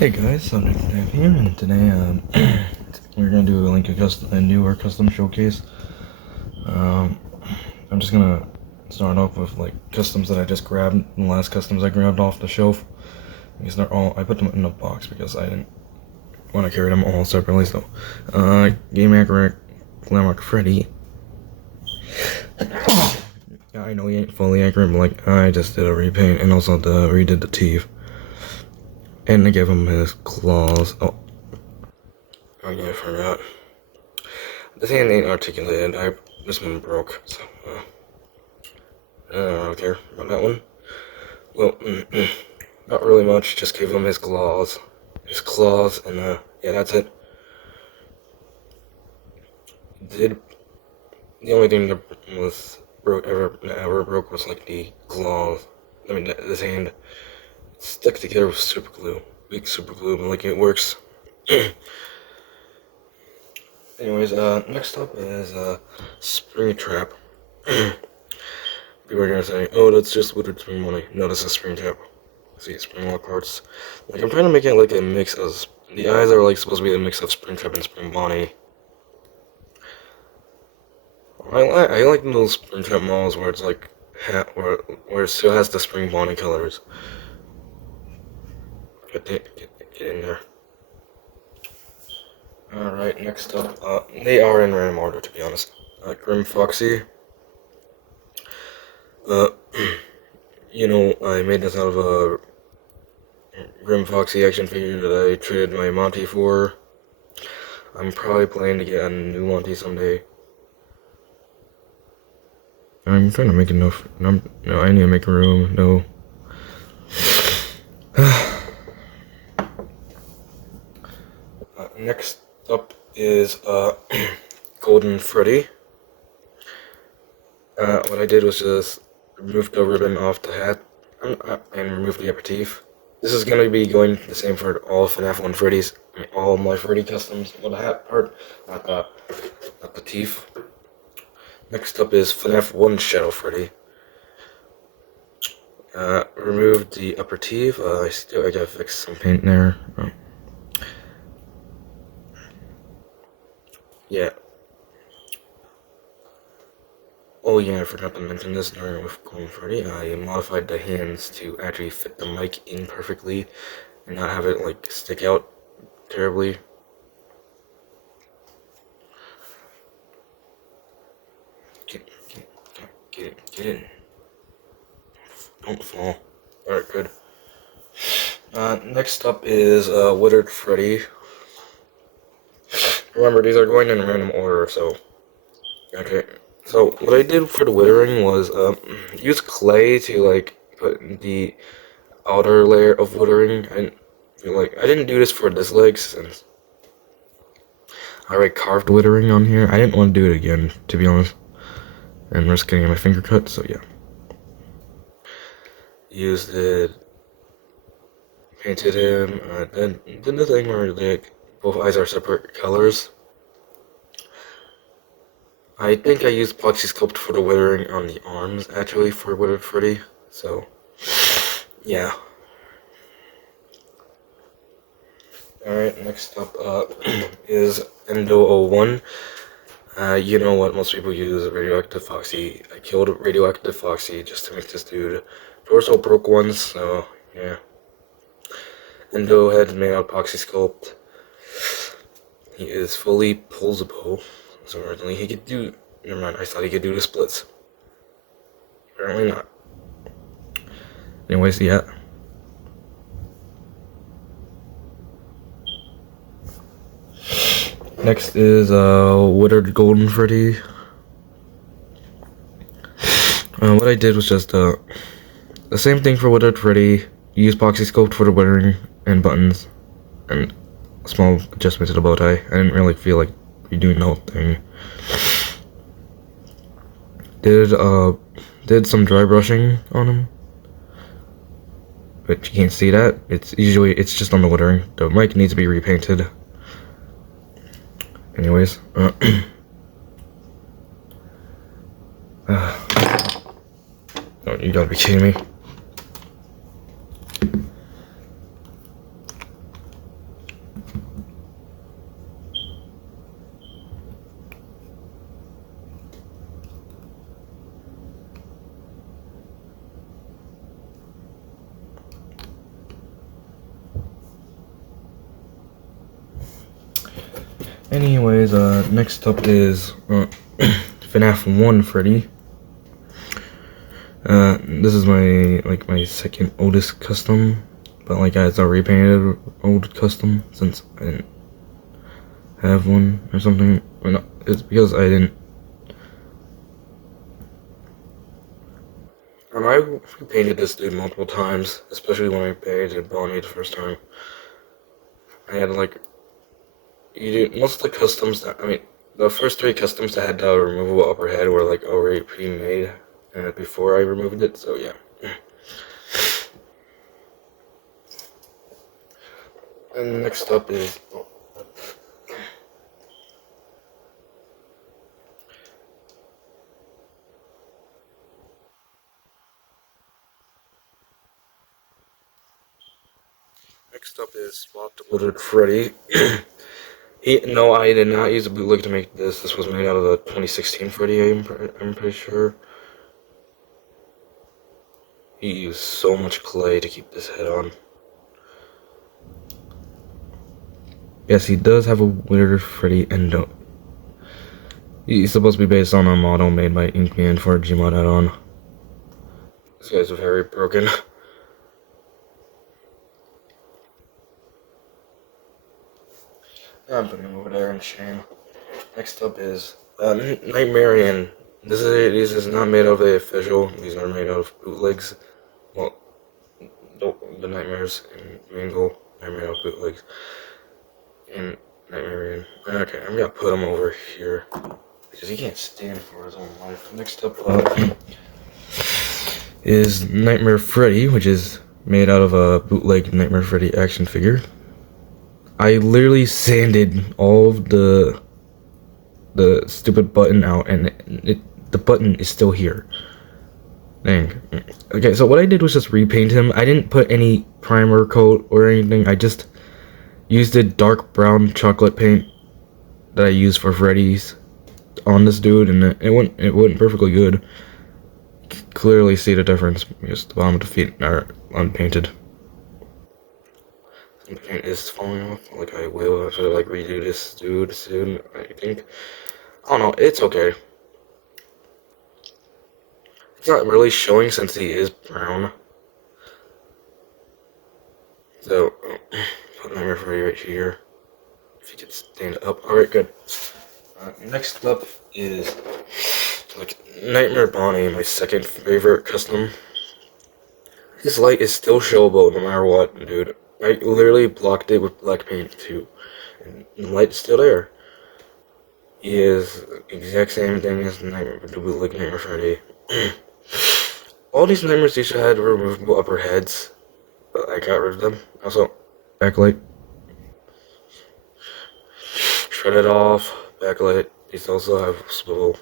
Hey guys, so fnaf here, and today we're gonna do a newer custom showcase. I'm just gonna start off with like customs that I just grabbed, the last customs I grabbed off the shelf. Because I put them in a box because I didn't want to carry them all separately. So, Game Accurate Glamrock Freddy. Yeah, I know he ain't fully accurate, but like I just did a repaint and also redid the teeth. And I gave him his claws. Oh yeah, I forgot. This hand ain't articulated. This one broke, so I don't care about that one. Well, not really much. Just gave him his claws, and yeah, that's it. The only thing that was ever broke was like the claws. I mean, this hand stuck together with super glue, weak super glue, but like it works. Anyways, next up is Spring Trap. People are gonna say, oh, that's just Withered Bonnie. No, this is Spring Trap. See, Spring Lock parts. Like, I'm trying to make it like a mix of. The eyes are like supposed to be a mix of Spring Trap and Spring Bonnie. I like those Spring Trap models where it's like where it still has the Spring Bonnie colors. Get in there. Alright, next up, they are in random order, to be honest. Grim Foxy. You know, I made this out of a Grim Foxy action figure that I traded my Monty for. I'm probably planning to get a new Monty someday. I'm trying to make enough. No, I need to make room. No. Next up is Golden Freddy. What I did was just remove the ribbon off the hat and remove the upper teeth. This is gonna be going the same for all FNAF 1 Freddy's. I mean, all my Freddy customs with the hat part, not the teeth. Next up is FNAF 1 Shadow Freddy. Removed the upper teeth. I gotta fix some paint there. Yeah. Oh yeah, I forgot to mention this during with Golden Freddy. I modified the hands to actually fit the mic in perfectly and not have it like stick out terribly. Get in. Don't fall. Alright, good. Next up is Withered Freddy. Remember, these are going in random order, so okay. So what I did for the withering was use clay to like put the outer layer of withering. I didn't do this for this leg since I already carved withering on here. I didn't want to do it again, to be honest, and risk getting my finger cut. So yeah, used it, painted him, then did the thing where like both eyes are separate colors. I think I used Foxy sculpt for the withering on the arms, actually, for Withered Freddy, so, yeah. Alright, next up, is Endo01. You know what, most people use Radioactive Foxy. I killed Radioactive Foxy just to make this dude. Torso broke once, so, yeah. Endo head made out of Foxy sculpt. He is fully pulsable. So originally he could do, never mind, I thought he could do the splits. Apparently not. Anyways, yeah. Next is Withered Golden Freddy. What I did was just the same thing for Withered Freddy. Use Foxy sculpt for the withering and buttons, and a small adjustment to the bow tie. I didn't really feel like redoing the whole thing. Did some dry brushing on him, but you can't see that. It's just on the withering. The mic needs to be repainted. Anyways, oh, you gotta be kidding me. Anyways, next up is FNAF 1 Freddy. This is my second oldest custom, but like it's a repainted old custom since I didn't have one or something. Or no, it's because I didn't. I repainted this dude multiple times, especially when I painted Bonnie the first time. I had like most of the customs that the first 3 customs that had the removable upper head were like already pre-made before I removed it. So yeah. And next up is Swapped Withered Freddy. No, I did not use a bootleg to make this. This was made out of the 2016 Freddy, I'm pretty sure. He used so much clay to keep this head on. Yes, he does have a Withered Freddy endo. He's supposed to be based on a model made by Inkman for a Gmod add-on. This guy's very broken. I'm putting him over there in shame. Next up is Nightmarian. This is not made out of the official. These are made out of bootlegs. Well, the Nightmares and Mangle are made out of bootlegs. And Nightmarian. Okay, I'm gonna put him over here because he can't stand for his own life. Next up is Nightmare Freddy, which is made out of a bootleg Nightmare Freddy action figure. I literally sanded all of the stupid button out, and the button is still here. Dang. Okay, so what I did was just repaint him. I didn't put any primer coat or anything. I just used the dark brown chocolate paint that I used for Freddy's on this dude, and it went perfectly good. Clearly see the difference because the bottom of the feet are unpainted. The paint is falling off. Like I will have to like redo this dude soon, I think. I don't know, it's okay. It's not really showing since he is brown. So put Nightmare Freddy right here. If you could stand up. Alright, good. Next up is like Nightmare Bonnie, my second favorite custom. His light is still showable no matter what, dude. I literally blocked it with black paint too, and the light's still there. He is the exact same thing as Nightmare Freddy. All these Nightmares used to have removable upper heads, but I got rid of them. Also, backlight. Shredded off, backlight. These also have swivel.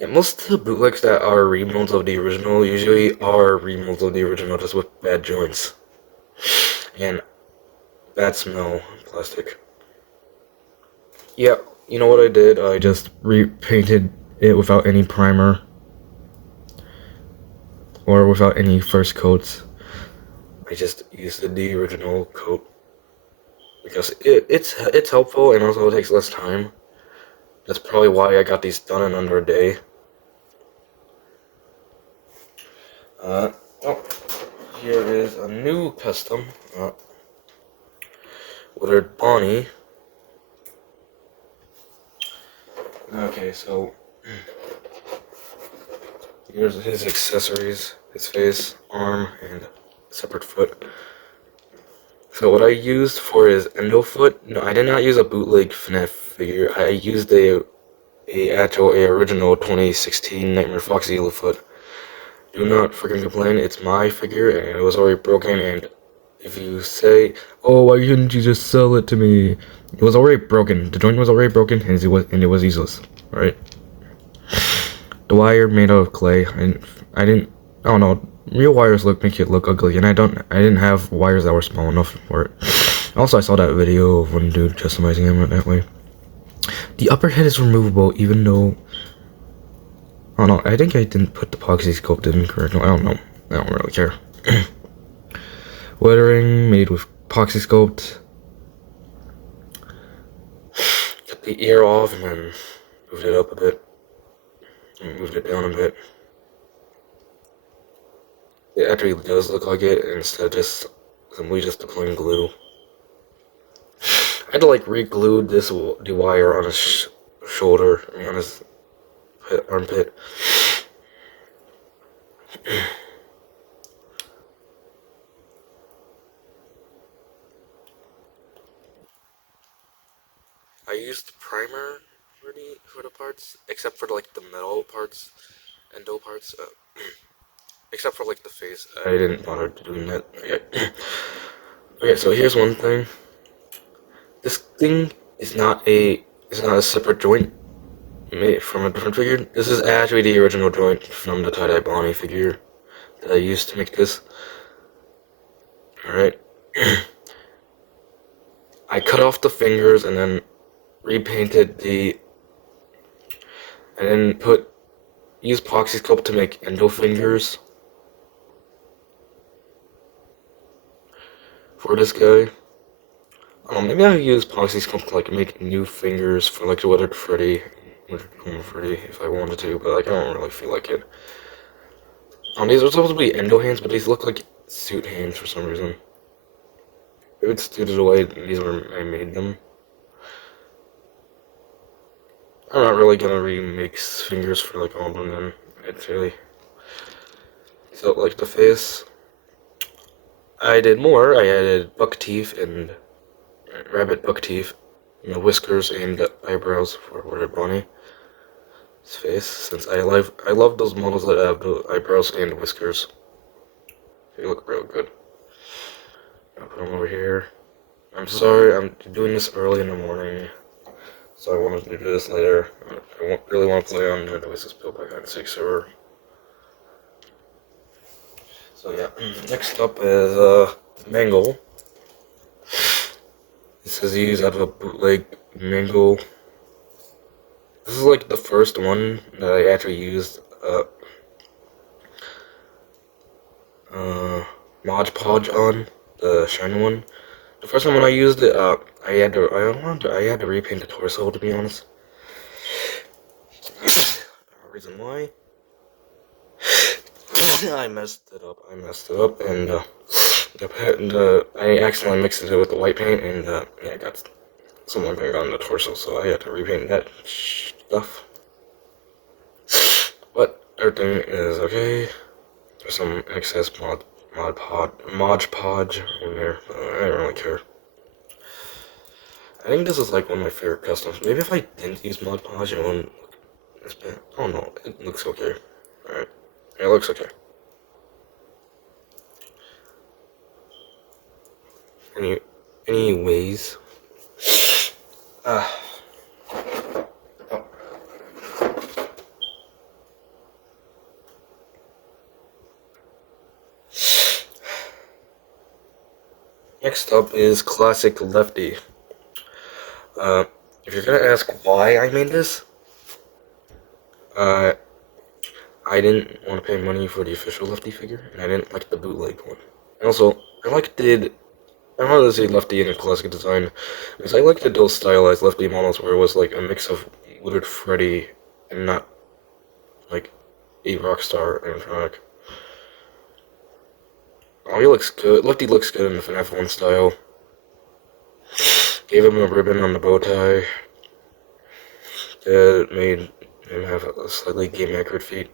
Yeah, most of the bootlegs that are remolds of the original usually are remolds of the original, just with bad joints and bad smell plastic. Yeah, you know what I did? I just repainted it without any primer or without any first coats. I just used the original coat because it's helpful and also it takes less time. That's probably why I got these done in under a day. Oh, here is a new custom. Withered Bonnie. Okay, so here's his accessories: his face, arm, and separate foot. So what I used for his endo foot, no, I did not use a bootleg FNAF figure. I used a original 2016 Nightmare Foxy foot. Do not freaking complain, it's my figure and it was already broken, and if you say, oh, why couldn't you just sell it to me? It was already broken. The joint was already broken and it was useless, right? The wire made out of clay. I don't know. Real wires make it look ugly, and I didn't have wires that were small enough for it. Also, I saw that video of one dude customizing him that way. The upper head is removable, even though, I don't know, I think I didn't put the Foxy sculpt in correctly. I don't know. I don't really care. Weathering made with epoxy sculpt. the ear off and then moved it up a bit. And moved it down a bit. It actually does look like it instead of just simply just applying glue. I had to like re-glue the wire on his shoulder, on his armpit. I used primer for the parts, except for like the metal parts, endo parts. Except for like the face, I didn't bother doing that. Okay. Okay, so here's one thing. This thing is not a separate joint made from a different figure. This is actually the original joint from the tie-dye Bonnie figure that I used to make this. Alright. I cut off the fingers and then repainted and then used Foxy sculpt to make endo fingers for this guy. Maybe I use Foxy sculpt to like make new fingers for like the Withered Freddy if I wanted to, but like I don't really feel like it. These are supposed to be endo hands, but these look like suit hands for some reason. Maybe it's due to the way I made them. I'm not really gonna remake fingers for like all of them then. It's really so like the face. I did more. I added buck teeth and rabbit buck teeth, whiskers and eyebrows for Withered Bonnie's face. Since I love those models that have the eyebrows and whiskers. They look real good. I'll put them over here. I'm sorry, I'm doing this early in the morning, so I wanted to do this later. I really want to play on the Oasis Build by 96 server. So yeah, next up is Mangle. This is used out of a bootleg Mangle. This is like the first one that I actually used Mod Podge on, the shiny one. The first time when I used it, I had to repaint the torso, to be honest. Reason why I messed it up, and I accidentally mixed it with the white paint, and yeah, I got some white paint on the torso, so I had to repaint that stuff. But everything is okay. There's some excess Mod Podge in there, but I don't really care. I think this is like one of my favorite customs. Maybe if I didn't use Mod Podge, it wouldn't look this bad. I don't know. It looks okay. Alright. It looks okay. Anyways. Oh. Next up is classic Lefty. If you're gonna ask why I made this, I didn't want to pay money for the official Lefty figure, and I didn't like the bootleg one. And also, I wanted to see Lefty in a classic design, because I liked those stylized Lefty models where it was like a mix of Withered Freddy and not like a Rockstar animatronic. Oh, he looks good. Lefty looks good in the FNAF 1 style. Gave him a ribbon on the bow tie. That made him have a slightly game-accurate feet.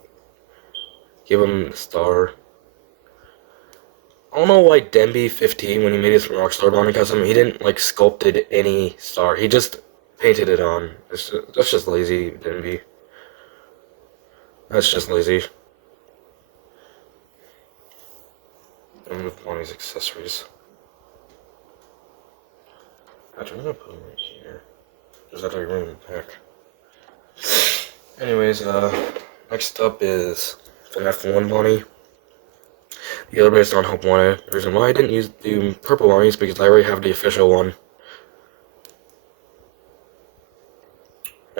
Give him a star. I don't know why Demby15, when he made his Rockstar Bonnie custom, he didn't, like, sculpted any star. He just painted it on. That's just lazy, Demby. That's just lazy. I'm with Bonnie's accessories. Actually, I'm gonna put them right here. There's actually room in the back. Anyways, next up is FNAF 1 Bonnie. The other based on Hope Wanted. The reason why I didn't use the purple Bonnie is because I already have the official one.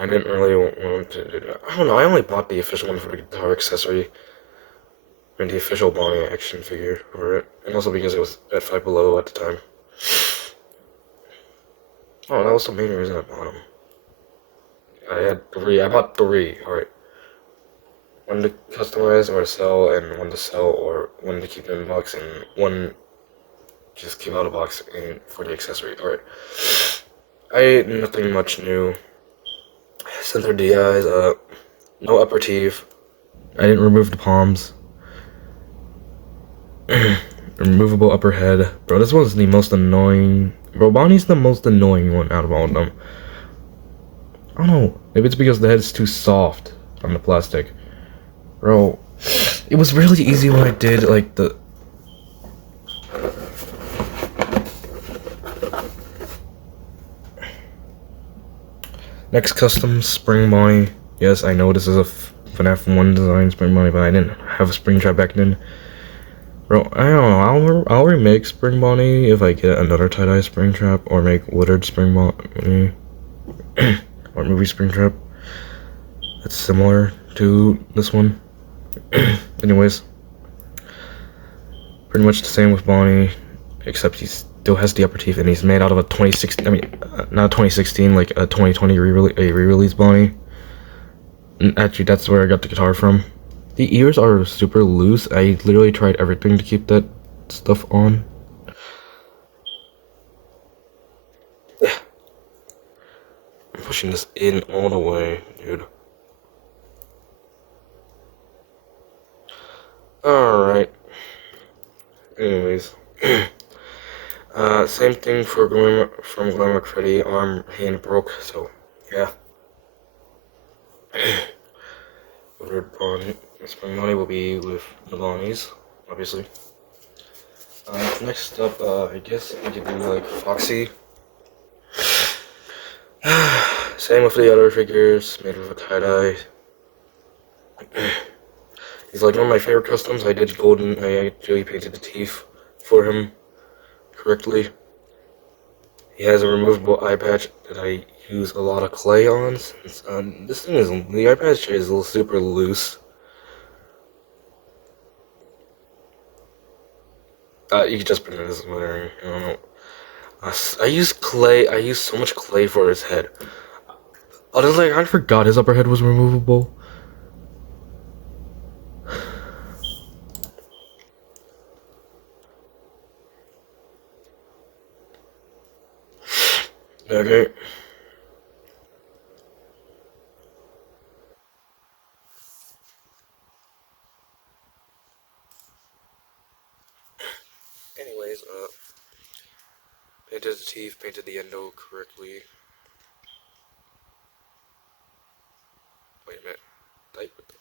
I didn't really want to do that. I don't know, I only bought the official one for the guitar accessory. And the official Bonnie action figure for it. And also because it was at 5 Below at the time. Oh, that was the main reason I bought them. I had 3. I bought 3. Alright. One to customize or sell, and one to sell, or one to keep in the box, and one just keep out of the box and for the accessory. Alright. Nothing much new. Center DIs, no upper teeth. I didn't remove the palms. Removable upper head. Bro, this one's the most annoying. Bro, Bonnie's the most annoying one out of all of them. I don't know. Maybe it's because the head's too soft on the plastic. Bro, it was really easy when I did, like, the... Next custom, Spring Bonnie. Yes, I know this is a FNAF 1 design Spring Bonnie, but I didn't have a spring trap back then. Bro, I don't know, I'll remake Spring Bonnie if I get another tie-dye spring trap, or make Withered Spring Bonnie, or movie spring trap. That's similar to this one. Anyways, pretty much the same with Bonnie, except he still has the upper teeth, and he's made out of a 2016, I mean, not 2016, like a 2020 re-release Bonnie. And actually, that's where I got the guitar from. The ears are super loose. I literally tried everything to keep that stuff on. Yeah. I'm pushing this in all the way, dude. Alright. Anyways. Same thing for from Glamour Freddy. Hand broke, so yeah. Withered Bonnie. Spring Bonnie will be with the Bonnies, obviously. Next up, I guess we could do like Foxy. Same with the other figures, made with a tie-dye. He's like one of my favorite customs. I did golden. I actually painted the teeth for him correctly. He has a removable eye patch that I use a lot of clay on. Since, this thing is, the eye patch is a little super loose. You can just pretend this is wearing, I don't know. I use clay. I use so much clay for his head. Honestly, I forgot his upper head was removable. Okay. Anyways, painted the teeth, painted the endo correctly. Wait a minute. Type it.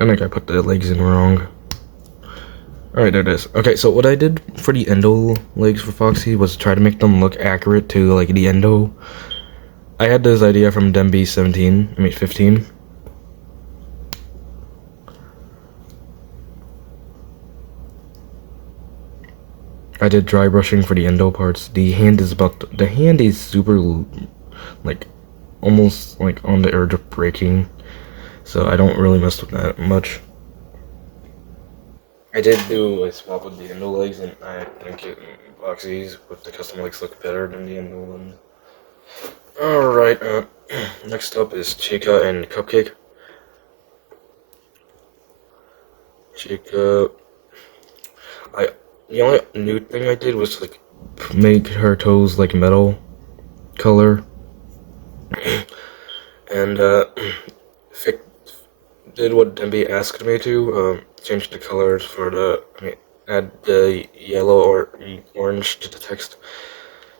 I think I put the legs in wrong. Alright, there it is. Okay, so what I did for the endo legs for Foxy was try to make them look accurate to, like, the endo. I had this idea from Demby 15. I did dry brushing for the endo parts. The hand is super, like, almost, like, on the edge of breaking. So I don't really mess with that much. I did do a swap with the endo legs, and I think Foxy's with the custom legs look better than the endo ones. Alright, next up is Chica and Cupcake. Chica, the only new thing I did was like make her toes like metal color, and did what Demby asked me to, change the colors for add the yellow or orange to the text.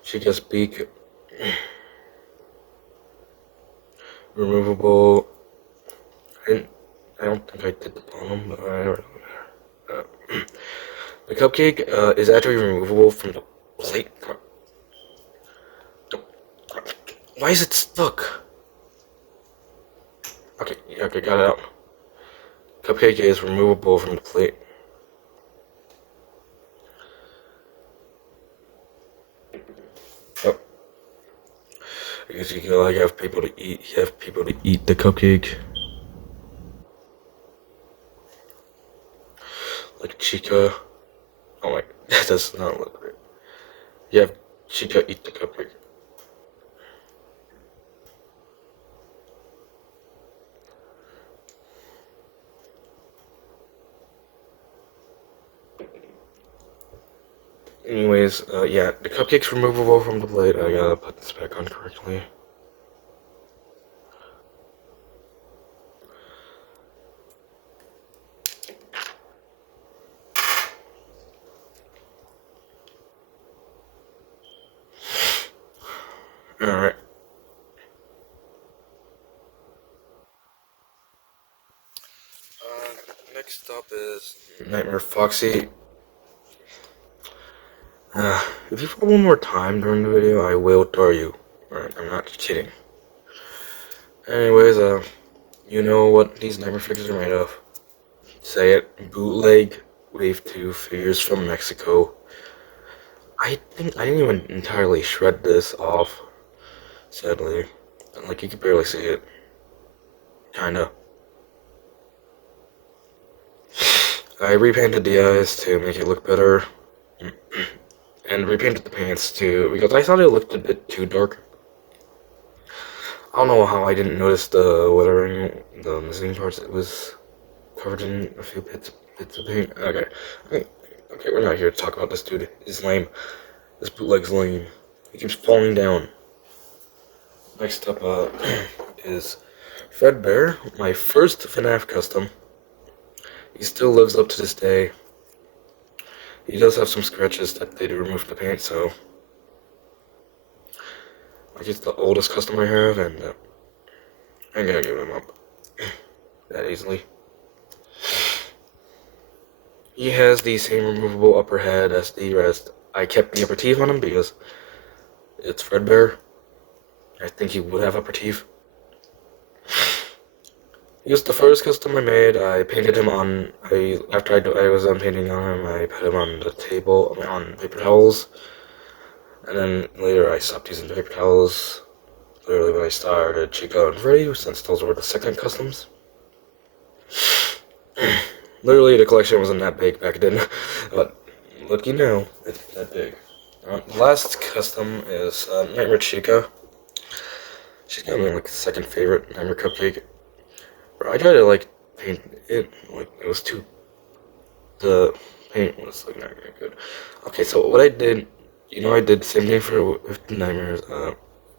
Chica's beak. Removable. I don't think I did the bottom, but I don't know. The cupcake is actually removable from the plate. Why is it stuck? Okay, got it out. Cupcake is removable from the plate. I guess you can like have people to eat the cupcake. like Chica. Oh my, that does not look great. You have Chica eat the cupcake. Anyways, yeah, the cupcake's removable from the plate. I gotta put this back on correctly. Alright. Next up is Nightmare Foxy. If you fall one more time during the video, I will throw you. Alright, I'm not kidding. Anyways, you know what these Nightmare figures are made of. Say it, bootleg Wave 2 figures from Mexico. I think I didn't even entirely shred this off, sadly. Like, you can barely see it. Kinda. I repainted the eyes to make it look better. And repainted the pants too, because I thought it looked a bit too dark. I don't know how I didn't notice the weathering, the missing parts. It was covered in a few bits of paint. Okay, we're not here to talk about this dude. He's lame. This bootleg's lame. He keeps falling down. Next up, is Fredbear, my first FNAF custom. He still lives up to this day. He does have some scratches that they removed the paint, so like he's the oldest custom I have, and I ain't gonna give him up that easily. He has the same removable upper head as the rest. I kept the upper teeth on him because it's Fredbear. I think he would have upper teeth. He was the first custom I made. I painted him on. After I was done painting on him, I put him on the table on paper towels, and then later I stopped using paper towels. Literally when I started Chica and Freddy, since those were the second customs. Literally the collection wasn't that big back then, but look, you know, it's that big. The last custom is Nightmare Chica. She's got my like second favorite Nightmare cupcake. I tried to like paint it, like it was too, the paint was like not very good. Okay, so what I did, I did the same thing with the Nightmares,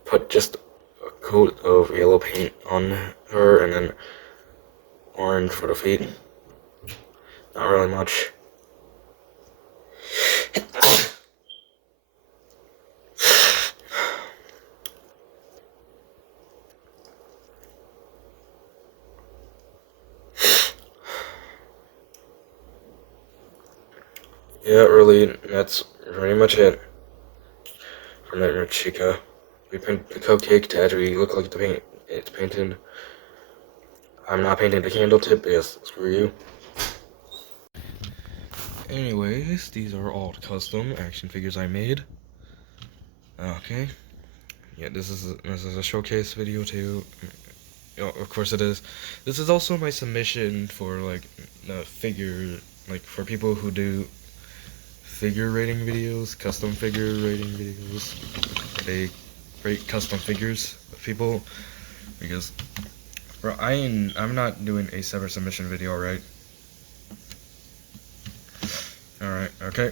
put just a coat of yellow paint on her and then orange for the feet. Not really much. Yeah, really, that's pretty much it for Nightmare Chica. We painted the cupcake to actually look like it's painted. I'm not painting the candle tip because screw you. Anyways, these are all custom action figures I made. Okay. Yeah, this is a showcase video too. Oh, of course it is. This is also my submission for like figure, like for people who do figure rating videos, custom figure rating videos. They rate custom figures of people, because bro, I'm not doing a separate submission video, right? Alright, okay.